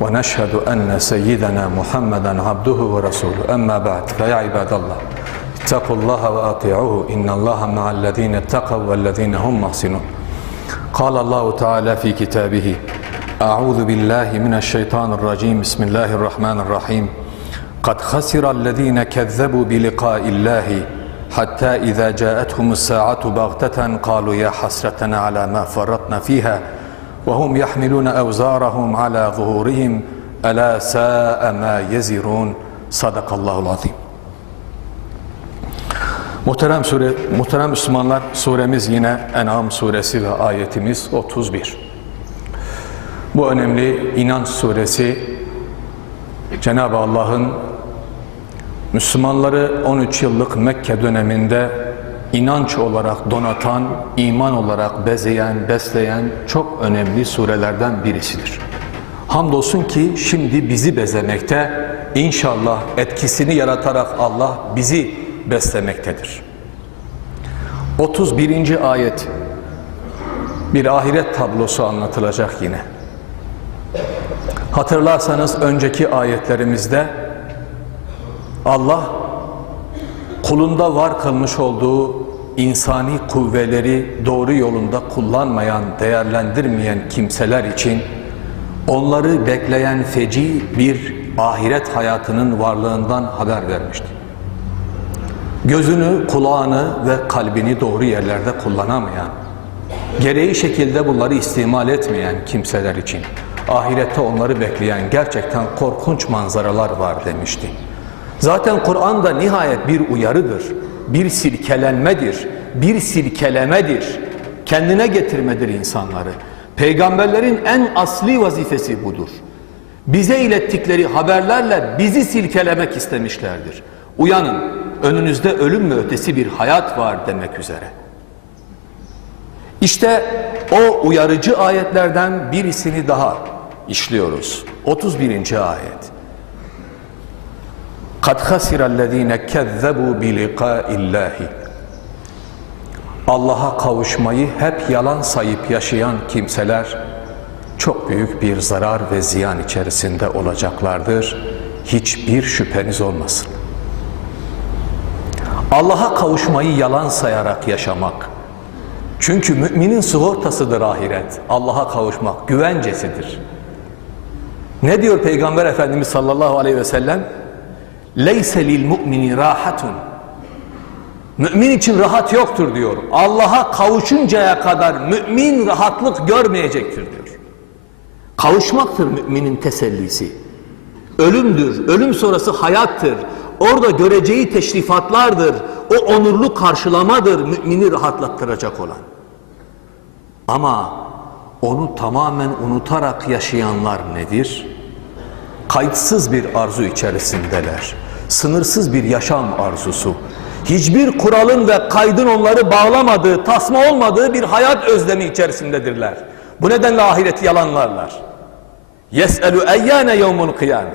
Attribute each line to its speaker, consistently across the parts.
Speaker 1: ونشهد أن سيدنا محمدا عبده ورسوله. أما بعد فيا عباد الله اتقوا الله وأطيعوه. إن الله مع الذين اتقوا والذين هم محسنون. قال الله تعالى في كتابه أعوذ بالله من الشيطان الرجيم. بسم الله الرحمن الرحيم. قد خسر الذين كذبوا بلقاء الله حتى إذا جاءتهم الساعة بغتة قالوا يا حسرتنا على ما فرطنا فيها. وهم يحملون اوزارهم على ظهورهم الا ساء ما يزرون صدق الله العظيم Muhterem sure, muhterem Müslümanlar suremiz yine En'am suresi ve ayetimiz 31. Bu önemli inanç suresi Cenab-ı Allah'ın Müslümanları 13 yıllık Mekke döneminde inanç olarak donatan, iman olarak bezeyen, besleyen çok önemli surelerden birisidir. Hamdolsun ki şimdi bizi bezemekte, inşallah etkisini yaratarak Allah bizi beslemektedir. 31. ayet bir ahiret tablosu anlatılacak yine. Hatırlarsanız önceki ayetlerimizde Allah kulunda var kılmış olduğu insani kuvveleri doğru yolunda kullanmayan, değerlendirmeyen kimseler için onları bekleyen feci bir ahiret hayatının varlığından haber vermişti gözünü, kulağını ve kalbini doğru yerlerde kullanamayan, gereği şekilde bunları istimal etmeyen kimseler için ahirette onları bekleyen gerçekten korkunç manzaralar var demişti. Zaten Kur'an da nihayet bir uyarıdır, bir silkelenmedir, bir silkelemedir, kendine getirmedir insanları. Peygamberlerin en asli vazifesi budur. Bize ilettikleri haberlerle bizi silkelemek istemişlerdir. Uyanın, önünüzde ölüm mü ötesi bir hayat var demek üzere. İşte o uyarıcı ayetlerden birisini daha işliyoruz. 31. ayet. قَدْ خَسِرَ الَّذ۪ينَ كَذَّبُوا بِلِقَاءِ اللّٰهِ Allah'a kavuşmayı hep yalan sayıp yaşayan kimseler çok büyük bir zarar ve ziyan içerisinde olacaklardır. Hiçbir şüpheniz olmasın. Allah'a kavuşmayı yalan sayarak yaşamak. Çünkü müminin sigortasıdır ahiret. Allah'a kavuşmak güvencesidir. Ne diyor Peygamber Efendimiz sallallahu aleyhi ve sellem? Lil mu'mini rahatun. Mümin için rahat yoktur diyor. Allah'a kavuşuncaya kadar mümin rahatlık görmeyecektir diyor. Kavuşmaktır müminin tesellisi. Ölümdür. Ölüm sonrası hayattır. Orada göreceği teşrifatlardır. O onurlu karşılamadır mümini rahatlattıracak olan. Ama onu tamamen unutarak yaşayanlar nedir? Kayıtsız bir arzu içerisindeler. Sınırsız bir yaşam arzusu. Hiçbir kuralın ve kaydın onları bağlamadığı, tasma olmadığı bir hayat özlemi içerisindedirler. Bu nedenle ahireti yalanlarlar. Yes'elu eyyâne yevmul kıyâme.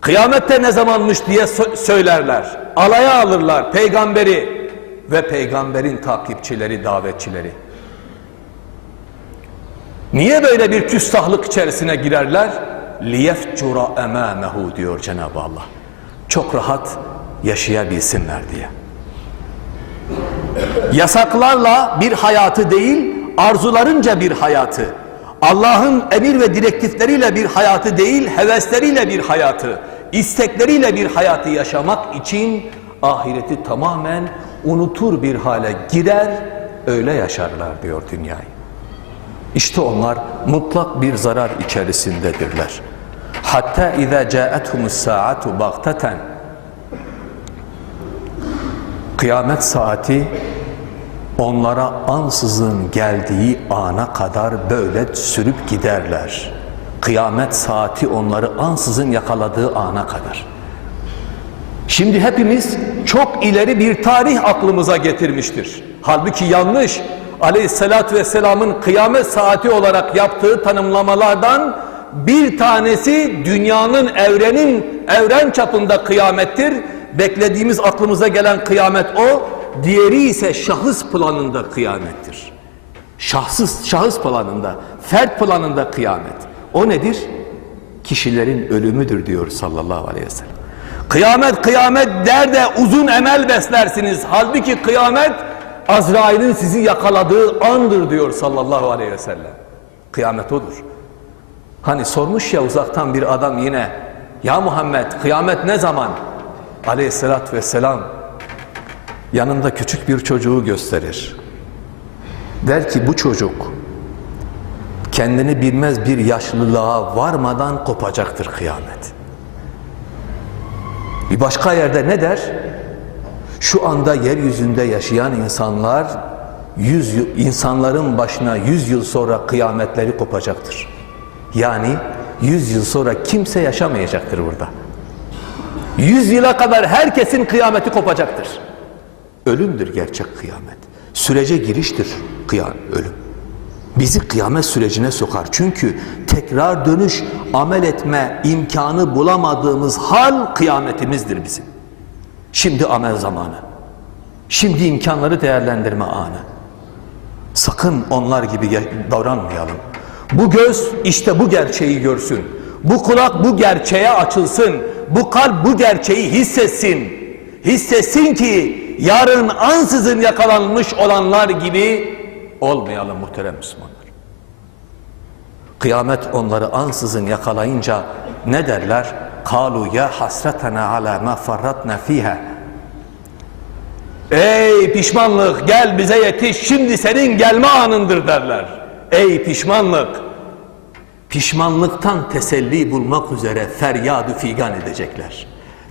Speaker 1: Kıyamette ne zamanmış diye söylerler. Alaya alırlar peygamberi ve peygamberin takipçileri, davetçileri. Niye böyle bir küstahlık içerisine girerler? liyefcura emâmehu diyor Cenab-ı Allah. Çok rahat yaşayabilsinler diye. Yasaklarla bir hayatı değil, arzularınca bir hayatı, Allah'ın emir ve direktifleriyle bir hayatı değil, hevesleriyle bir hayatı, istekleriyle bir hayatı yaşamak için ahireti tamamen unutur bir hale girer, öyle yaşarlar diyor dünyayı. İşte onlar mutlak bir zarar içerisindedirler. Hatta izâ câethumus sâatu bagteten Kıyamet saati onlara ansızın geldiği ana kadar böyle sürüp giderler. Kıyamet saati onları ansızın yakaladığı ana kadar. Şimdi hepimiz çok ileri bir tarih aklımıza getirmiştir. Halbuki yanlış. Aleyhissalatü vesselamın kıyamet saati olarak yaptığı tanımlamalardan bir tanesi dünyanın evrenin evren çapında kıyamettir. Beklediğimiz aklımıza gelen kıyamet o. Diğeri ise şahıs planında kıyamettir. Şahsız, şahıs planında, fert planında kıyamet. O nedir? Kişilerin ölümüdür diyor sallallahu aleyhi ve sellem. Kıyamet kıyamet der de uzun emel beslersiniz. Halbuki kıyamet Azrail'in sizi yakaladığı andır diyor sallallahu aleyhi ve sellem. Kıyamet odur. Hani sormuş ya uzaktan bir adam yine ya Muhammed kıyamet ne zaman? Aleyhissalatü vesselam yanında küçük bir çocuğu gösterir. Der ki bu çocuk kendini bilmez bir yaşlılığa varmadan kopacaktır kıyamet. Bir başka yerde ne der? Şu anda yeryüzünde yaşayan insanlar yüz insanların başına yüz yıl sonra kıyametleri kopacaktır. Yani yüz yıl sonra kimse yaşamayacaktır burada. Yüz yıla kadar herkesin kıyameti kopacaktır. Ölümdür gerçek kıyamet. Sürece giriştir kıyam, ölüm. Bizi kıyamet sürecine sokar. Çünkü tekrar dönüş, amel etme imkanı bulamadığımız hal kıyametimizdir bizim. Şimdi amel zamanı. Şimdi imkanları değerlendirme anı. Sakın onlar gibi davranmayalım. Bu göz işte bu gerçeği görsün. Bu kulak bu gerçeğe açılsın. Bu kalp bu gerçeği hissetsin. Hissetsin ki yarın ansızın yakalanmış olanlar gibi olmayalım muhterem Müslümanlar. Kıyamet onları ansızın yakalayınca ne derler? Kalu ya hasretena ala ma farratna fiha. Ey pişmanlık gel bize yetiş şimdi senin gelme anındır derler. Ey pişmanlık pişmanlıktan teselli bulmak üzere feryadü figan edecekler.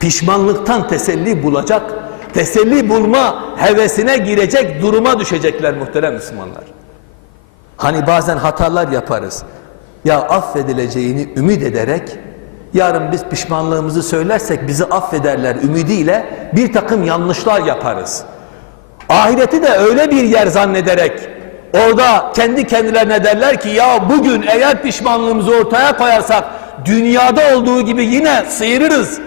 Speaker 1: Pişmanlıktan teselli bulacak, teselli bulma hevesine girecek duruma düşecekler muhterem Müslümanlar. Hani bazen hatalar yaparız. Ya affedileceğini ümit ederek yarın biz pişmanlığımızı söylersek bizi affederler ümidiyle bir takım yanlışlar yaparız. Ahireti de öyle bir yer zannederek orada kendi kendilerine derler ki ya bugün eğer pişmanlığımızı ortaya koyarsak dünyada olduğu gibi yine sıyırırız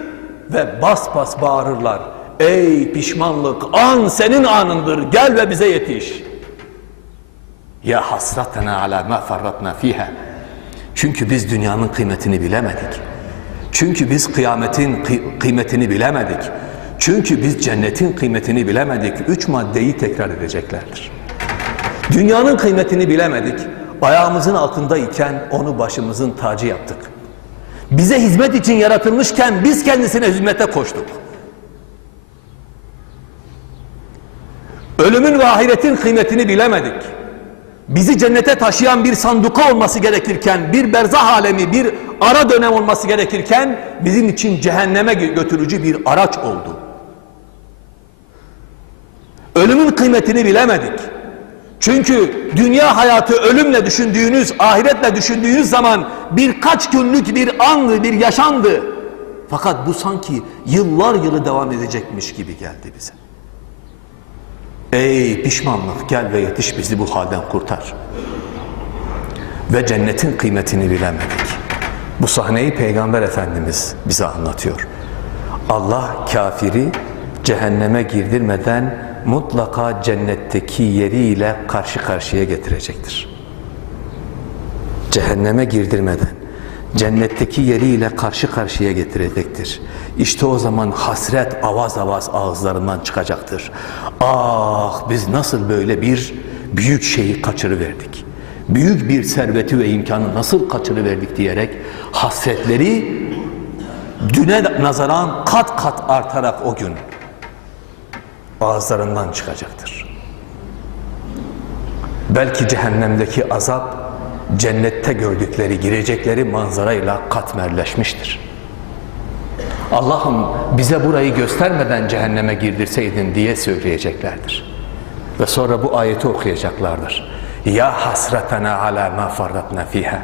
Speaker 1: ve bas bas bağırırlar. Ey pişmanlık an senin anındır gel ve bize yetiş. Ya hasratena ala ma farratna fiha. Çünkü biz dünyanın kıymetini bilemedik. Çünkü biz kıyametin kıy kıymetini bilemedik. Çünkü biz cennetin kıymetini bilemedik. Üç maddeyi tekrar edeceklerdir. Dünyanın kıymetini bilemedik. Ayağımızın altındayken onu başımızın tacı yaptık. Bize hizmet için yaratılmışken biz kendisine hizmete koştuk. Ölümün ve ahiretin kıymetini bilemedik. Bizi cennete taşıyan bir sanduka olması gerekirken, bir berzah alemi, bir ara dönem olması gerekirken bizim için cehenneme götürücü bir araç oldu. Ölümün kıymetini bilemedik. Çünkü dünya hayatı ölümle düşündüğünüz, ahiretle düşündüğünüz zaman birkaç günlük bir andı, bir yaşandı. Fakat bu sanki yıllar yılı devam edecekmiş gibi geldi bize. Ey pişmanlık gel ve yetiş bizi bu halden kurtar. Ve cennetin kıymetini bilemedik. Bu sahneyi Peygamber Efendimiz bize anlatıyor. Allah kafiri cehenneme girdirmeden mutlaka cennetteki yeriyle karşı karşıya getirecektir. Cehenneme girdirmeden cennetteki yeriyle karşı karşıya getirecektir. İşte o zaman hasret avaz avaz ağızlarından çıkacaktır. Ah biz nasıl böyle bir büyük şeyi kaçırıverdik. Büyük bir serveti ve imkanı nasıl kaçırıverdik diyerek hasretleri düne nazaran kat kat artarak o gün ağızlarından çıkacaktır. Belki cehennemdeki azap cennette gördükleri, girecekleri manzarayla katmerleşmiştir. Allah'ım bize burayı göstermeden cehenneme girdirseydin diye söyleyeceklerdir. Ve sonra bu ayeti okuyacaklardır. Ya hasretena ala ma farratna fiha.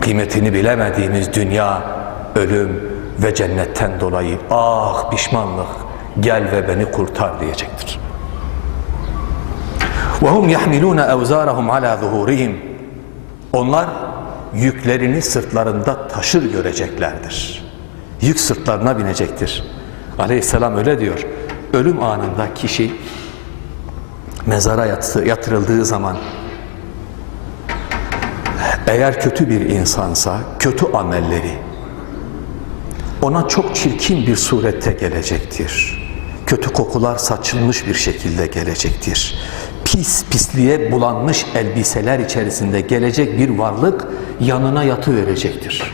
Speaker 1: kıymetini bilemediğimiz dünya, ölüm ve cennetten dolayı ah pişmanlık gel ve beni kurtar diyecektir. وَهُمْ يَحْمِلُونَ اَوْزَارَهُمْ عَلَى ظُهُورِهِمْ Onlar yüklerini sırtlarında taşır göreceklerdir. Yük sırtlarına binecektir. Aleyhisselam öyle diyor. Ölüm anında kişi mezara yatsı- yatırıldığı zaman eğer kötü bir insansa kötü amelleri ona çok çirkin bir surette gelecektir. Kötü kokular saçılmış bir şekilde gelecektir. Pis pisliğe bulanmış elbiseler içerisinde gelecek bir varlık yanına yatı verecektir.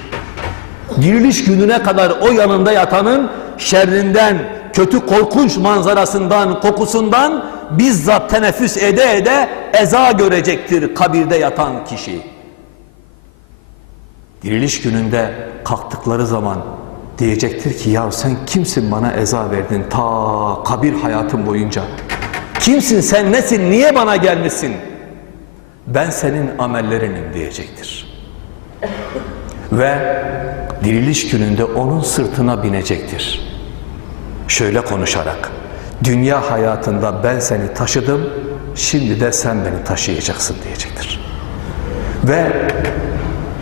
Speaker 1: Diriliş gününe kadar o yanında yatanın şerrinden, kötü korkunç manzarasından, kokusundan bizzat teneffüs ede ede eza görecektir kabirde yatan kişi. Diriliş gününde kalktıkları zaman diyecektir ki ya sen kimsin bana eza verdin ta kabir hayatım boyunca. Kimsin sen nesin niye bana gelmişsin? Ben senin amellerinim diyecektir. Ve diriliş gününde onun sırtına binecektir. Şöyle konuşarak dünya hayatında ben seni taşıdım şimdi de sen beni taşıyacaksın diyecektir. Ve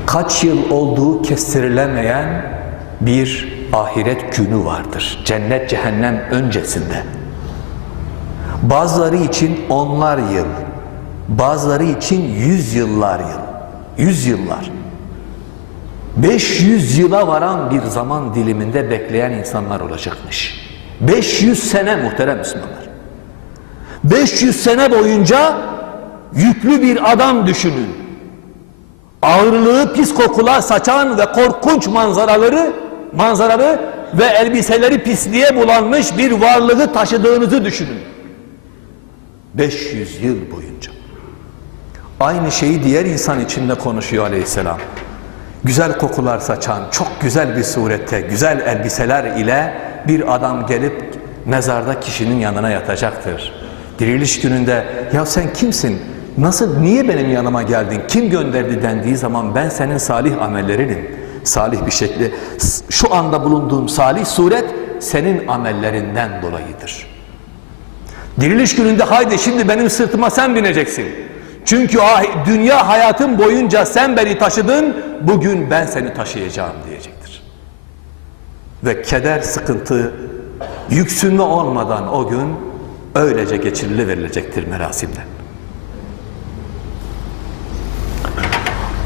Speaker 1: kaç yıl olduğu kestirilemeyen bir ahiret günü vardır. Cennet cehennem öncesinde. Bazıları için onlar yıl, bazıları için yüz yıllar yıl. Yüz yıllar. 500 yıla varan bir zaman diliminde bekleyen insanlar olacakmış. 500 sene muhterem Müslümanlar. 500 sene boyunca yüklü bir adam düşünün ağırlığı pis kokular saçan ve korkunç manzaraları manzaraları ve elbiseleri pisliğe bulanmış bir varlığı taşıdığınızı düşünün. 500 yıl boyunca. Aynı şeyi diğer insan içinde konuşuyor aleyhisselam. Güzel kokular saçan, çok güzel bir surette, güzel elbiseler ile bir adam gelip mezarda kişinin yanına yatacaktır. Diriliş gününde ya sen kimsin? Nasıl, niye benim yanıma geldin? Kim gönderdi dendiği zaman ben senin salih amellerinim. Salih bir şekli. Şu anda bulunduğum salih suret senin amellerinden dolayıdır. Diriliş gününde haydi şimdi benim sırtıma sen bineceksin. Çünkü ah- dünya hayatım boyunca sen beni taşıdın, bugün ben seni taşıyacağım diyecektir. Ve keder, sıkıntı, yüksünme olmadan o gün öylece geçirili verilecektir merasimde.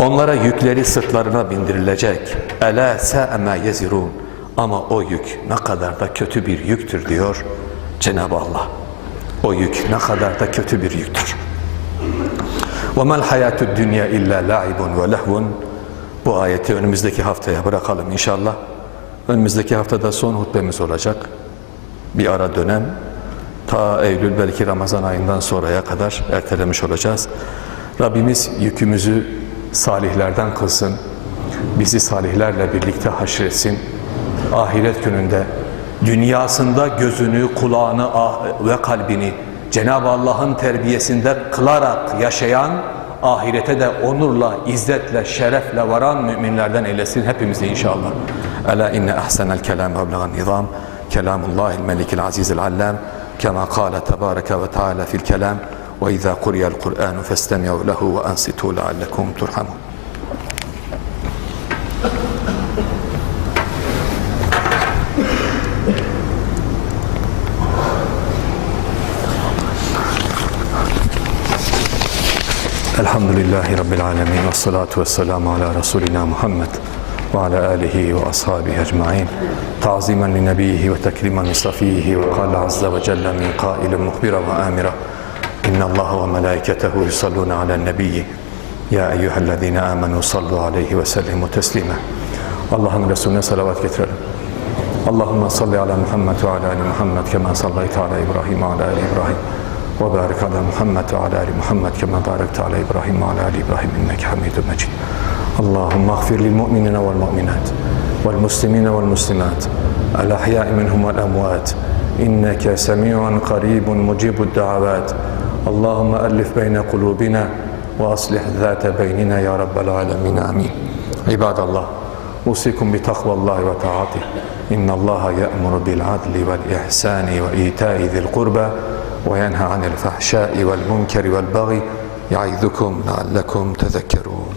Speaker 1: Onlara yükleri sırtlarına bindirilecek. Ela sa'ma yezirun. Ama o yük ne kadar da kötü bir yüktür diyor Cenab-ı Allah. O yük ne kadar da kötü bir yüktür. وَمَا الْحَيَاتُ الدُّنْيَا اِلَّا لَعِبٌ وَلَهْوٌ Bu ayeti önümüzdeki haftaya bırakalım inşallah. Önümüzdeki haftada son hutbemiz olacak. Bir ara dönem. Ta Eylül belki Ramazan ayından sonraya kadar ertelemiş olacağız. Rabbimiz yükümüzü salihlerden kılsın. Bizi salihlerle birlikte haşretsin. Ahiret gününde dünyasında gözünü, kulağını ah- ve kalbini Cenab-ı Allah'ın terbiyesinde kılarak yaşayan, ahirete de onurla, izzetle, şerefle varan müminlerden eylesin hepimizi inşallah. Ela inne ahsenel kelam ve eblegan nizam, kelamullahil melikil azizil allam, kema kâle tebâreke ve teâlâ fil kelam, ve izâ kuriyel Kur'anu festemi'u lehu ve ansitû leallekum turhamun. Elhamdülillahi Rabbil alemin ve salatu ve selamu ala Resulina Muhammed ve ala alihi ve ashabihi ecmain tazimen li nebiyhi ve tekrimen li safihi ve kâle azze ve celle min kâilin muhbira ve amira inna Allah ve melaiketehu yusalluna ala nebiyyi ya eyyühellezine amenu sallu aleyhi ve sellimu teslima Allah'ın Resulüne salavat getirelim Allahümme salli ala Muhammed ve ala ali Muhammed kema sallayte ala İbrahim ve ala ali İbrahim وبارك على محمد وعلى آل محمد كما باركت على إبراهيم وعلى آل إبراهيم إنك حميد مجيد. اللهم اغفر للمؤمنين والمؤمنات والمسلمين والمسلمات الأحياء منهم والأموات إنك سميع قريب مجيب الدعوات. اللهم ألف بين قلوبنا وأصلح ذات بيننا يا رب العالمين آمين. عباد الله أوصيكم بتقوى الله وتعاطيه إن الله يأمر بالعدل والإحسان وإيتاء ذي القربى وينهى عن الفحشاء والمنكر والبغي يعظكم لعلكم تذكرون.